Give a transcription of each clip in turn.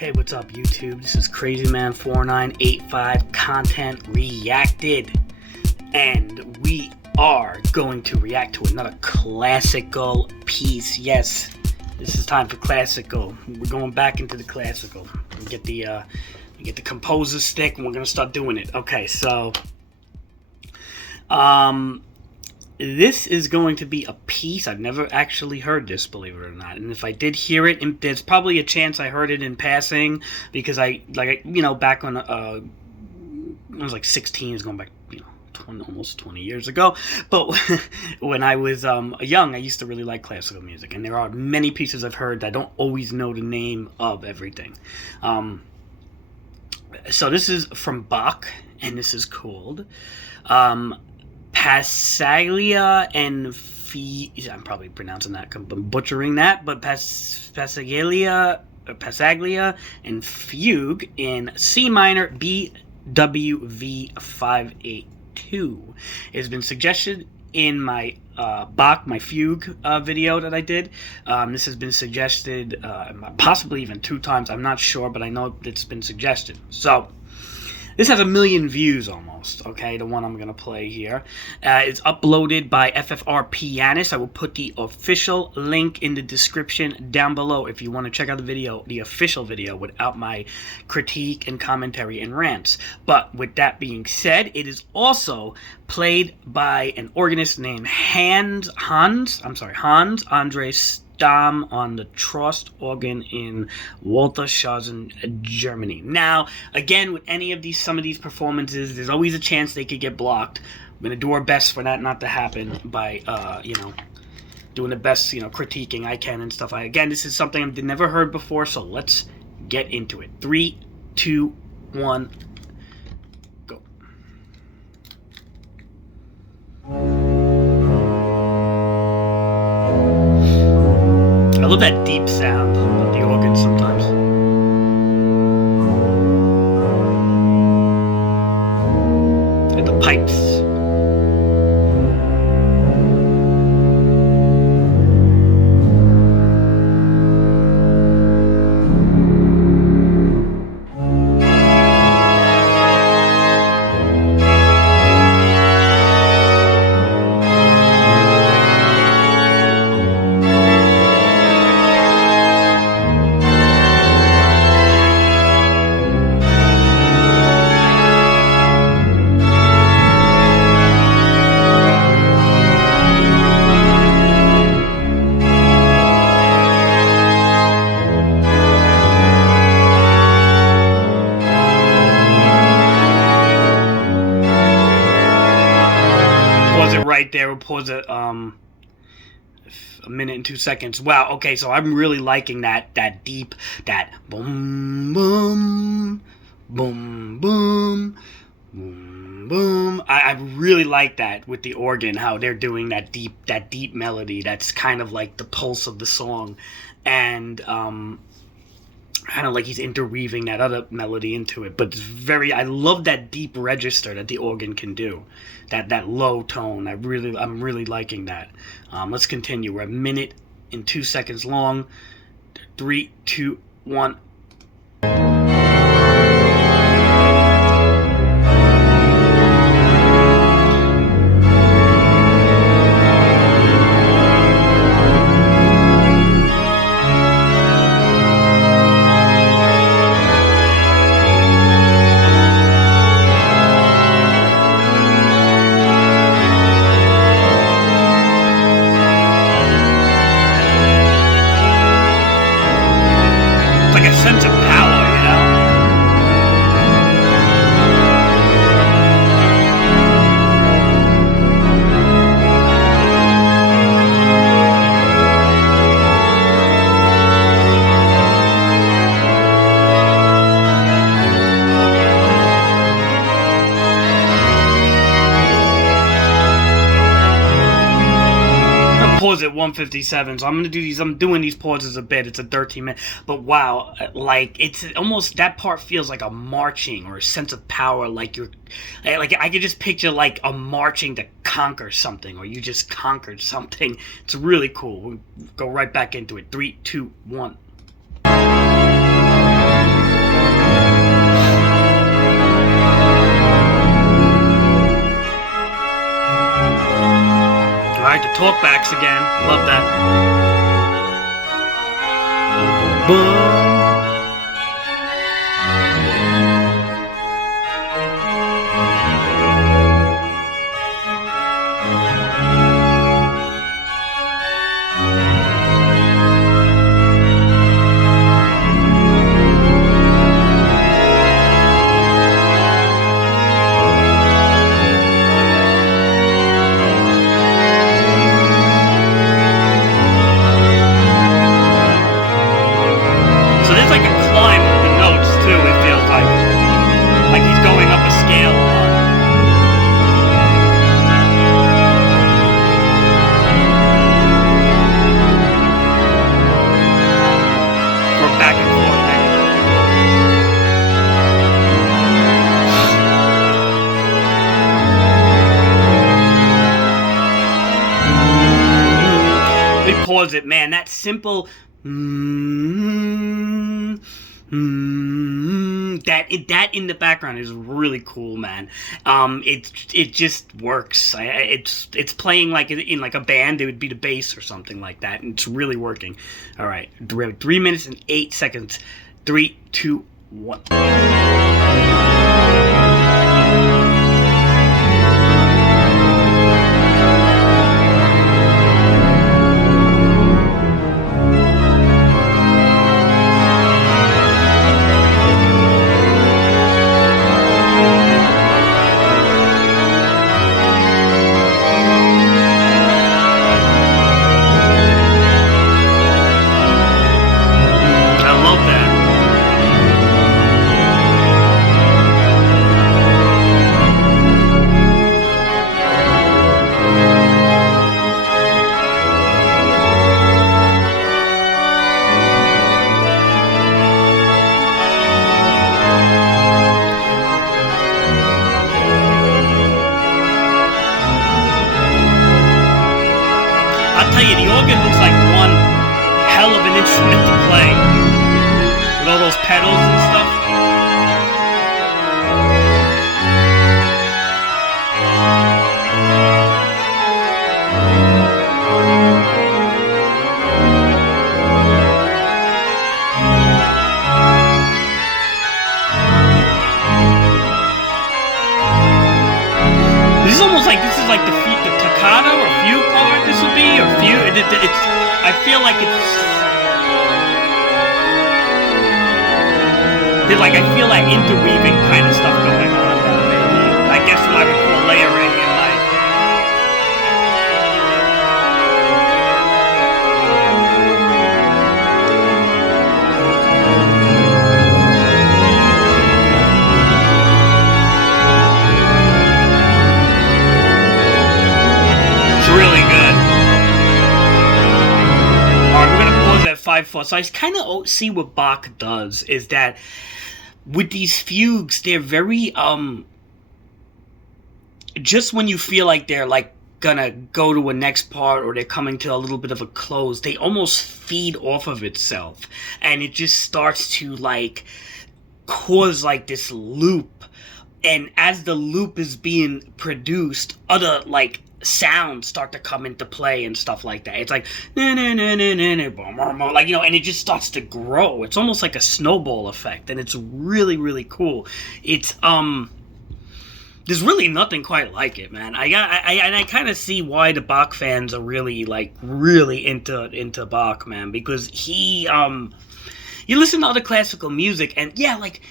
Hey, what's up, YouTube? This is Crazyman4985 Content Reacted, and we are going to react to another classical piece. Yes, this is time for classical. We're going back into the classical. We get the composer stick, and we're gonna start doing it. Okay, so this is going to be a piece. I've never actually heard this, believe it or not. And if I did hear it, there's probably a chance I heard it in passing, because back when I was like 16, it's going back, almost 20 years ago. But when I was young, I used to really like classical music, and there are many pieces I've heard that I don't always know the name of everything. So this is from Bach, and this is called Passacaglia and Fugue. I'm probably pronouncing that, I'm butchering that, but Passacaglia and Fugue in C Minor BWV 582. It has been suggested in my Bach, my Fugue video that I did. This has been suggested possibly even 2 times. I'm not sure, but I know it's been suggested. So this has 1 million views almost, okay, the one I'm going to play here. It's uploaded by FFRPianist. I will put the official link in the description down below if you want to check out the video, the official video, without my critique and commentary and rants. But with that being said, it is also played by an organist named Hans-André Stamm on the Trost organ in Waltershausen, Germany. Now, again, with some of these performances, there's always a chance they could get blocked. I'm going to do our best for that not to happen by, doing the best, critiquing I can and stuff. Again, this is something I've never heard before, so let's get into it. 3, 2, 1, go. I love that deep sound of the organ sometimes. And the pipes. Right there, we'll pause it a minute and 2 seconds. Wow, okay, so I'm really liking that deep, that boom boom boom boom boom boom. I really like that with the organ, how they're doing that deep melody that's kind of like the pulse of the song, and kind of like he's interweaving that other melody into it. But it's I love that deep register that the organ can do, that low tone. I'm really liking that. Let's continue. We're 1 minute and 2 seconds long. 3, 2, 1. Sense of power, Pause at 1:57, so I'm gonna do these. I'm doing these pauses a bit. It's a 13-minute, but wow, like it's almost, that part feels like a marching or a sense of power. Like I could just picture like a marching to conquer something, or you just conquered something. It's really cool. We'll go right back into it. 3, 2, 1. Alright, the talkbacks again. Love that. Boom. Pause it, man. That simple that in the background is really cool, man. It just works. It's playing like in like a band. It would be the bass or something like that, and it's really working. All right, we have 3 minutes and 8 seconds. 3, 2, 1. The organ looks like one hell of an instrument to play, with all those pedals and stuff. This is almost like this is like the toccata or fugue part. This would be or fugue. I feel like I feel like interweaving kind of stuff going on. Maybe. I guess what I would call layering in like. It's really good. Alright, we're gonna pause at 5/4. So I kind of see what Bach does is that with these fugues, they're very just when you feel like they're like gonna go to a next part or they're coming to a little bit of a close, they almost feed off of itself, and it just starts to like cause like this loop, and as the loop is being produced, other like sounds start to come into play and stuff like that. It's like like, you know, and it just starts to grow. It's almost like a snowball effect, and it's really, really cool. It's there's really nothing quite like it, man. I kind of see why the Bach fans are really into Bach, man, because he you listen to other classical music, and yeah, like,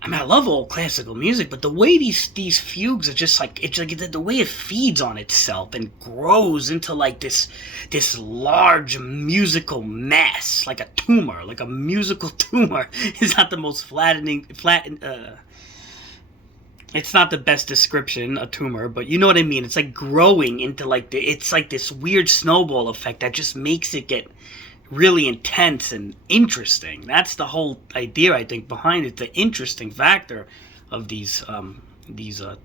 I mean, I love all classical music, but the way these fugues are just like, it's like the way it feeds on itself and grows into like this large musical mess, like a tumor, like a musical tumor. Is not the most it's not the best description, a tumor, but you know what I mean. It's like growing into like it's like this weird snowball effect that just makes it get really intense and interesting. That's the whole idea, I think, behind it, the interesting factor of these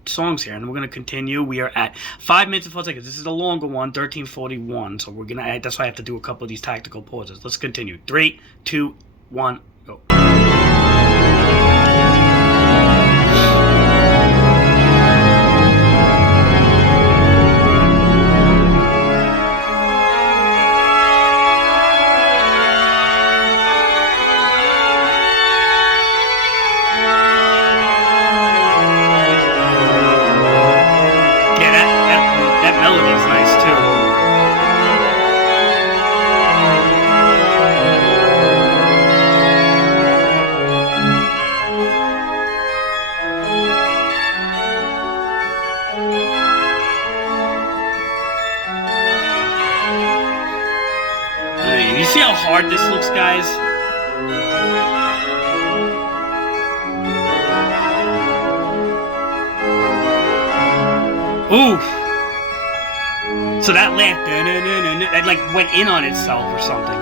songs here. And we're going to continue. We are at 5 minutes and 4 seconds. This is a longer one, 13:41, so we're going to, that's why I have to do a couple of these tactical pauses. Let's continue. 3, 2, 1, go. how hard this looks, guys? Oof. So that laugh, that like went in on itself or something.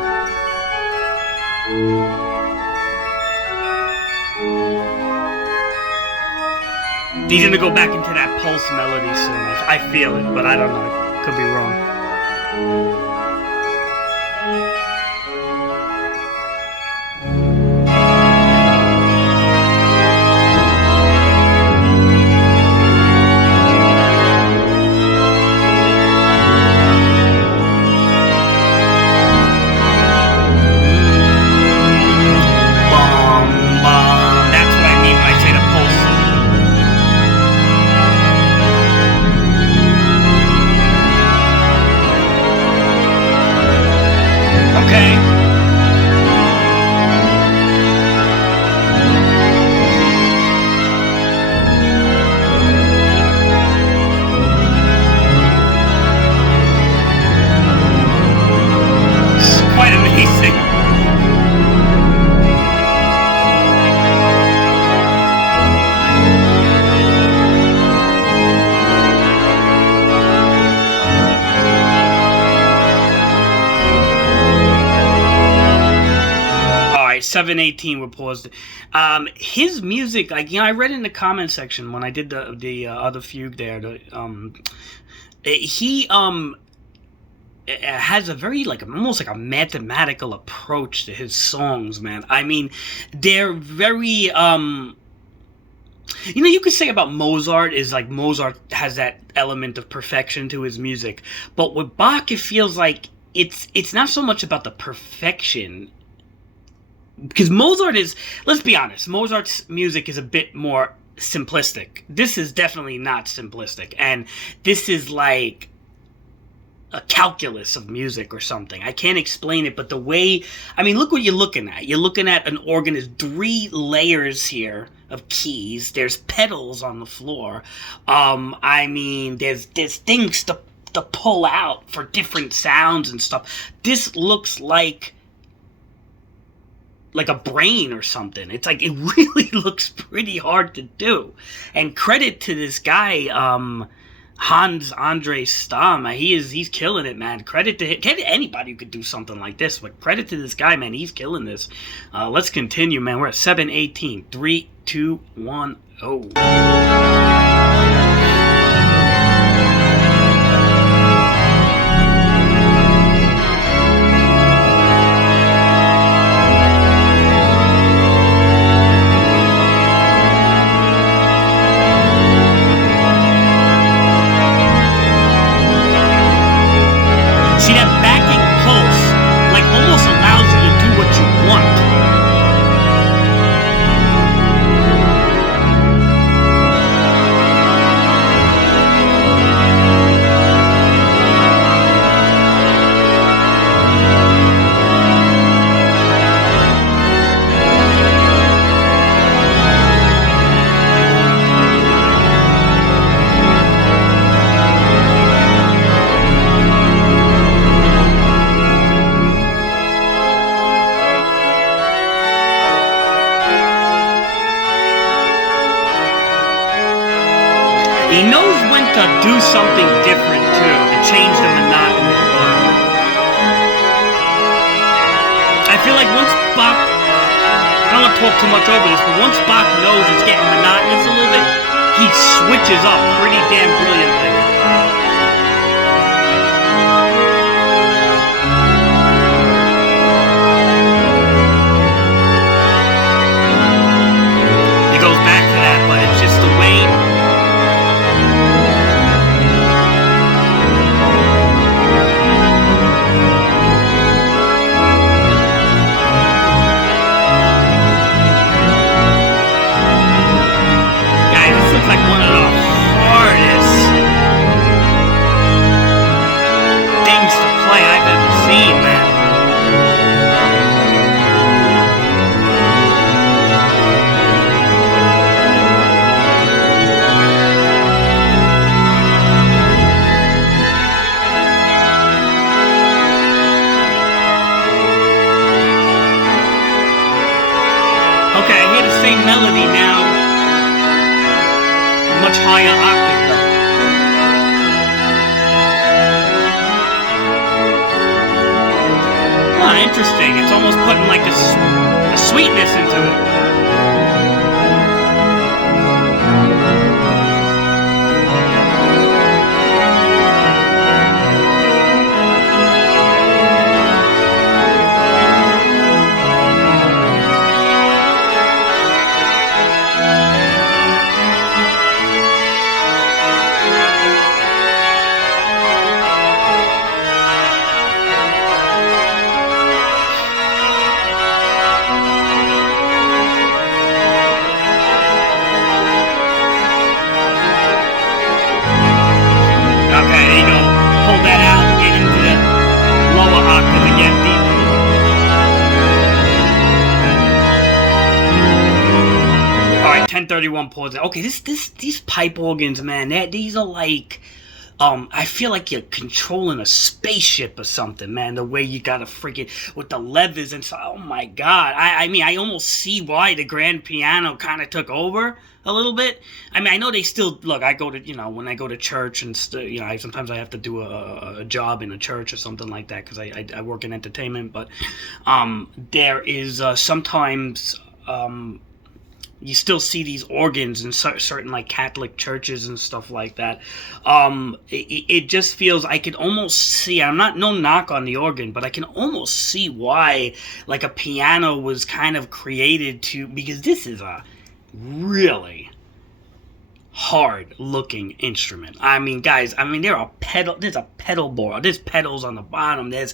He's gonna go back into that pulse melody soon. I feel it, but I don't know. Could be wrong. All right, 718. We're paused. His music, like, I read in the comment section when I did the other fugue there. He has a very almost like a mathematical approach to his songs, man. I mean, they're very you could say about Mozart is like Mozart has that element of perfection to his music, but with Bach it feels like it's not so much about the perfection, because Mozart is, let's be honest, Mozart's music is a bit more simplistic. This is definitely not simplistic, and this is like a calculus of music or something. I can't explain it, but the way, I mean, look what you're looking at. You're looking at an organ. There's 3 layers here of keys. There's pedals on the floor. I mean, there's things to pull out for different sounds and stuff. This looks like a brain or something. It's like, it really looks pretty hard to do. And credit to this guy, Hans-André Stamm. He's killing it, man. Credit to him. Anybody who could do something like this, but credit to this guy, man. He's killing this. Let's continue, man. We're at 718. 3, 2, 1, oh. See, that backing pulse, like, almost allows you to do what you want. He knows when to do something different, too, to change the monotony. I feel like once Bach, I don't want to talk too much over this, but once Bach knows it's getting monotonous a little bit, he switches up pretty damn brilliantly. He goes back to that, but it's just the way. Like one of the hardest octave though. Ah, interesting. It's almost putting like a sweetness into it. That out and get into the lower octave again deeper. Alright, 1031 pause. Okay, these pipe organs, man, these are like I feel like you're controlling a spaceship or something, man. The way you gotta freaking with the levers and so, oh my god. I mean, I almost see why the grand piano kind of took over a little bit. I mean, I know they still look. I go to when I go to church and sometimes I have to do a job in a church or something like that because I work in entertainment. But there is sometimes. You still see these organs in certain like Catholic churches and stuff like that. It just feels I could almost see. I'm not no knock on the organ, but I can almost see why like a piano was kind of created because this is a really hard looking instrument. I mean, guys, there's a pedal board, there's pedals on the bottom, there's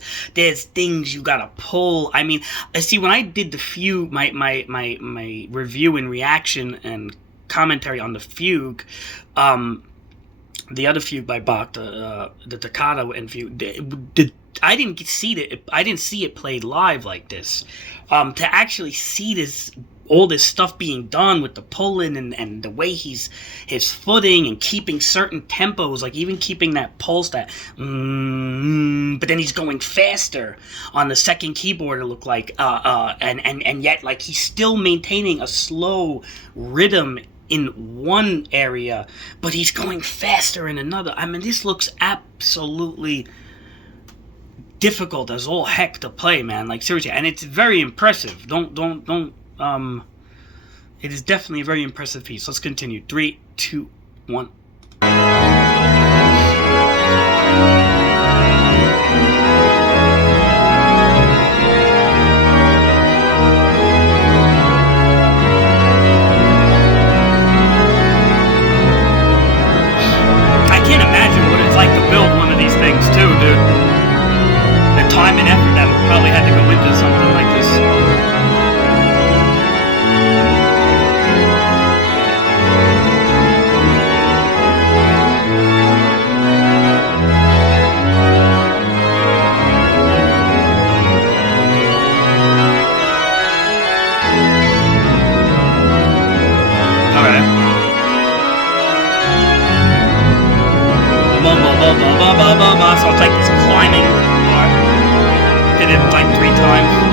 things you gotta pull. I mean, I see when I did the fugue, my review and reaction and commentary on the fugue, the other fugue by Bach, the Toccata and fugue, I didn't see it played live like this. To actually see all this stuff being done with the pulling and the way his footing and keeping certain tempos, like even keeping that pulse, but then he's going faster on the second keyboard, it looked like, and yet like he's still maintaining a slow rhythm in one area, but he's going faster in another. I mean, this looks absolutely difficult as all heck to play, man. Like seriously, and it's very impressive. Don't. It is definitely a very impressive piece. Let's continue. 3, 2, 1. I can't imagine what it's like to build one of these things too, dude. The time and effort that probably had to go into something like this. So it's like this climbing part. Did it like 3 times.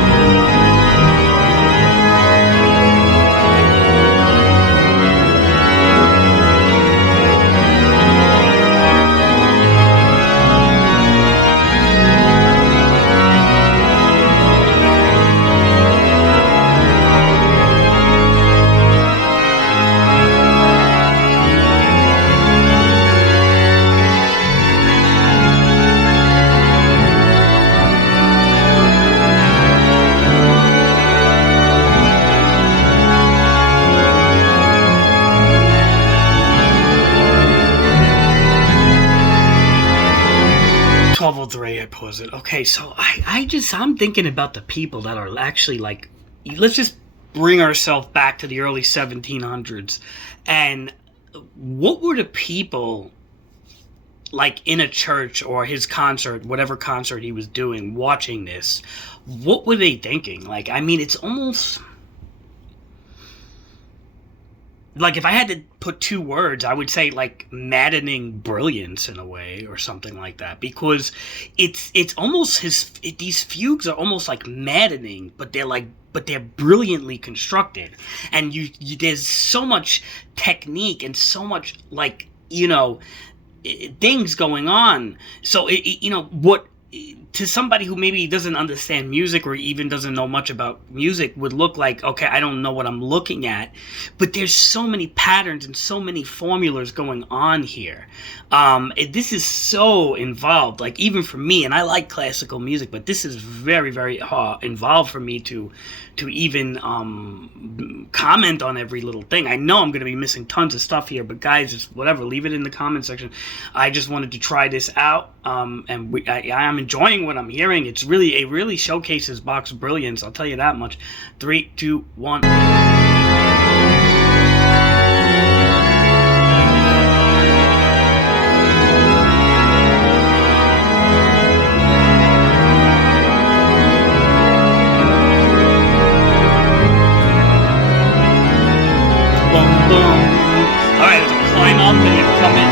I pause it. Okay, so I'm thinking about the people that are actually like, let's just bring ourselves back to the early 1700s, and what were the people like in a church or his concert, whatever concert he was doing, watching this? What were they thinking? Like, I mean, it's almost like if I had to put 2 words, I would say like maddening brilliance in a way, or something like that, because it's almost these fugues are almost like maddening, but they're brilliantly constructed, and you there's so much technique and so much like you know, things going on. So what, to somebody who maybe doesn't understand music or even doesn't know much about music, would look like, okay, I don't know what I'm looking at. But there's so many patterns and so many formulas going on here. This is so involved, like, even for me, and I like classical music, but this is very, very involved for me to even comment on every little thing. I know I'm going to be missing tons of stuff here, but guys, just whatever, leave it in the comment section. I just wanted to try this out, and I'm enjoying what I'm hearing. It really showcases Bach's brilliance, I'll tell you that much. 3, 2, 1. Alright, let's climb up and then come in.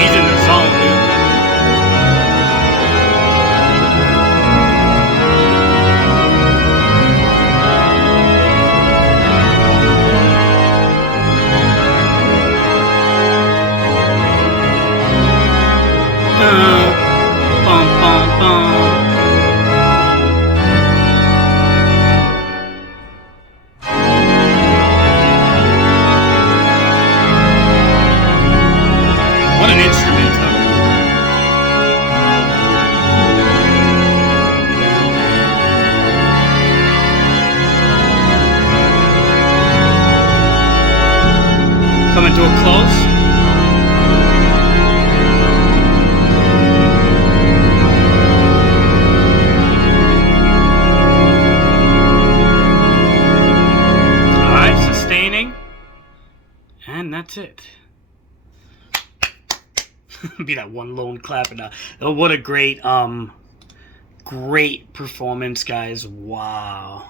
He's in the zone, dude. What an instrument, huh? Coming to a close. And that's it. Be that one lone clap. And oh, what a great great performance, guys. Wow.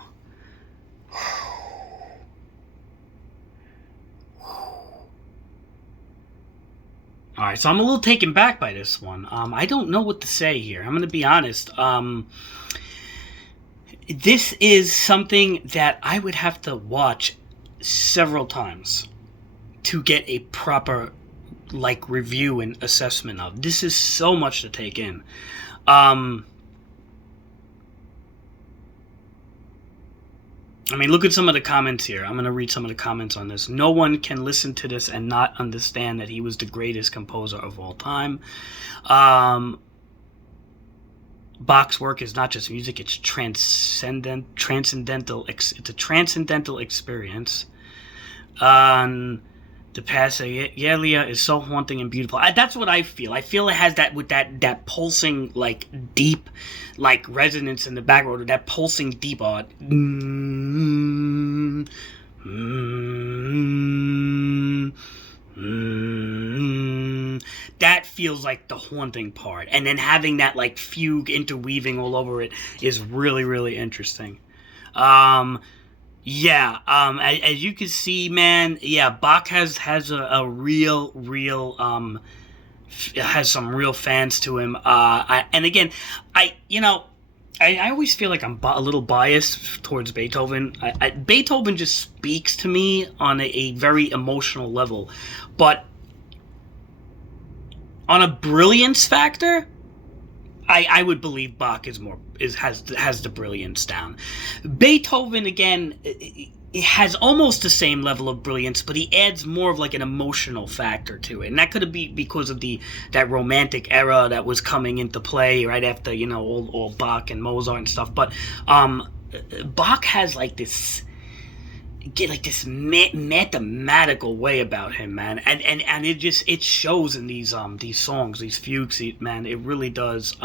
Alright, so I'm a little taken back by this one. I don't know what to say here. I'm going to be honest. This is something that I would have to watch several times to get a proper, like, review and assessment of. This is so much to take in. I mean, look at some of the comments here. I'm going to read some of the comments on this. No one can listen to this and not understand that he was the greatest composer of all time. Bach's work is not just music, it's transcendental. It's a transcendental experience. The Passacaglia is so haunting and beautiful. That's what I feel. I feel it has that, with that pulsing, like, deep, like, resonance in the background, or that pulsing deep odd. That feels like the haunting part. And then having that, like, fugue interweaving all over it is really, really interesting. Yeah, as you can see, man, yeah, Bach has a real, has some real fans to him. And again, I always feel like I'm a little biased towards Beethoven. Beethoven just speaks to me on a very emotional level, but on a brilliance factor, I would believe Bach has the brilliance down. Beethoven, again, it has almost the same level of brilliance, but he adds more of like an emotional factor to it, and that could be because of that romantic era that was coming into play right after all Bach and Mozart and stuff. But Bach has like this mathematical way about him, man, and it shows in these songs, these fugues, man. It really does.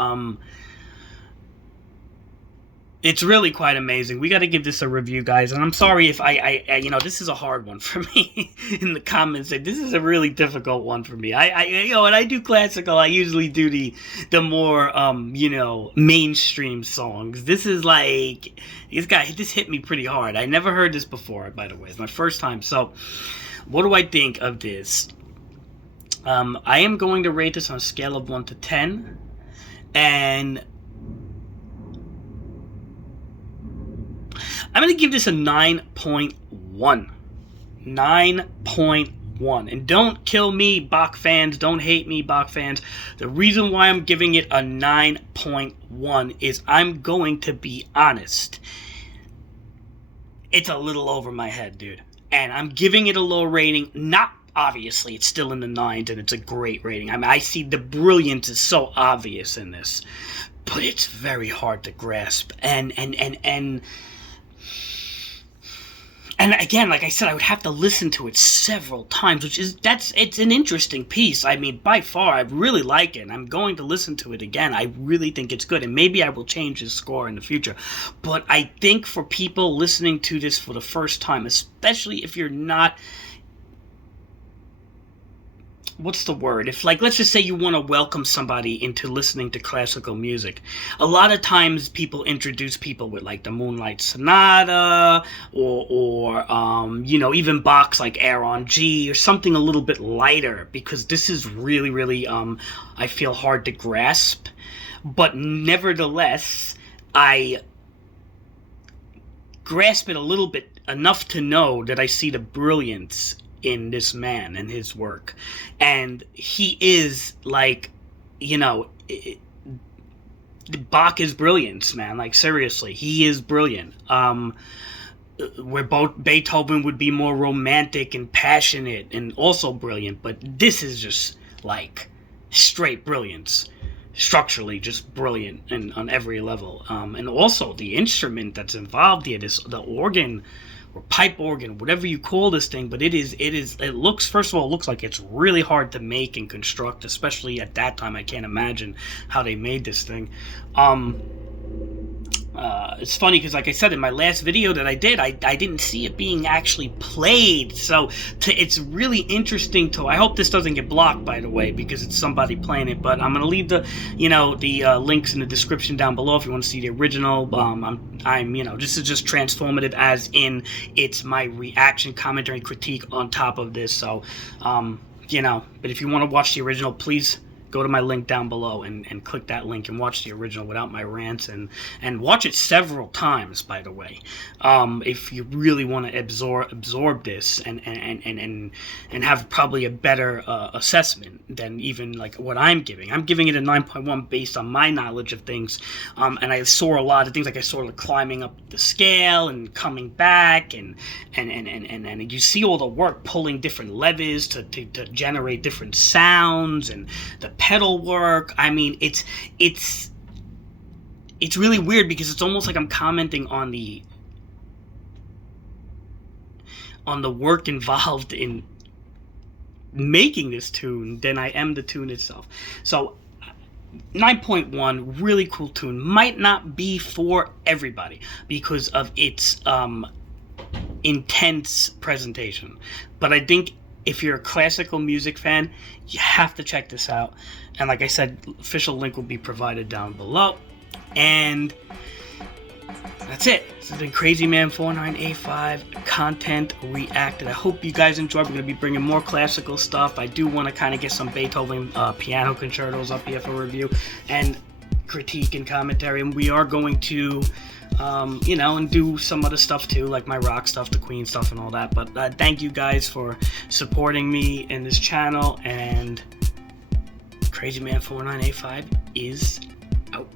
It's really quite amazing. We got to give this a review, guys. And I'm sorry if I you know, this is a hard one for me. In the comments, this is a really difficult one for me. You know, when I do classical, I usually do the more, you know, mainstream songs. This is like, this hit me pretty hard. I never heard this before, by the way. It's my first time. So, what do I think of this? I am going to rate this on a scale of 1 to 10. And I'm going to give this a 9.1. 9.1. And don't kill me, Bach fans. Don't hate me, Bach fans. The reason why I'm giving it a 9.1 is I'm going to be honest. It's a little over my head, dude. And I'm giving it a low rating. Not obviously, it's still in the 9s, and it's a great rating. I mean, I see the brilliance is so obvious in this. But it's very hard to grasp. And again, like I said, I would have to listen to it several times, it's an interesting piece. I mean, by far, I really like it, and I'm going to listen to it again. I really think it's good, and maybe I will change his score in the future. But I think for people listening to this for the first time, especially if you're not, what's the word? If, like, let's just say you want to welcome somebody into listening to classical music. A lot of times people introduce people with, like, the Moonlight Sonata or you know, even Bach's, like, Air on G or something a little bit lighter, because this is really, really, I feel hard to grasp. But nevertheless, I grasp it a little bit enough to know that I see the brilliance in this man and his work. And he is, like, you know, Bach is brilliance, man. Like, seriously, he is brilliant. Where both Beethoven would be more romantic and passionate and also brilliant, but this is just, like, straight brilliance. Structurally just brilliant and on every level. And also the instrument that's involved here, the organ or pipe organ, whatever you call this thing, but it looks, first of all, it looks like it's really hard to make and construct, especially at that time. I can't imagine how they made this thing. It's funny because, like I said, in my last video that I did, I didn't see it being actually played. So it's really interesting to. I hope this doesn't get blocked, by the way, because it's somebody playing it. But I'm gonna leave the links in the description down below if you want to see the original. I'm this is just transformative, as in it's my reaction, commentary, critique on top of this. So but if you want to watch the original, please go to my link down below and click that link and watch the original without my rants, and watch it several times, by the way, if you really want to absorb this and have probably a better assessment than even like what I'm giving. I'm giving it a 9.1 based on my knowledge of things, and I saw a lot of things, like I saw like climbing up the scale and coming back, and you see all the work pulling different levers to generate different sounds, and the pedal work. I mean, it's really weird because it's almost like I'm commenting on the work involved in making this tune than I am the tune itself. So 9.1, really cool tune. Might not be for everybody because of its intense presentation, but I think if you're a classical music fan, you have to check this out. And like I said, official link will be provided down below. And that's it. This has been Crazyman4985 Content Reacted. I hope you guys enjoyed. We're going to be bringing more classical stuff. I do want to kind of get some Beethoven piano concertos up here for review and critique and commentary. And we are going to and do some other stuff too, like my rock stuff, the Queen stuff, and all that. But thank you guys for supporting me in this channel, and Crazyman4985 is out.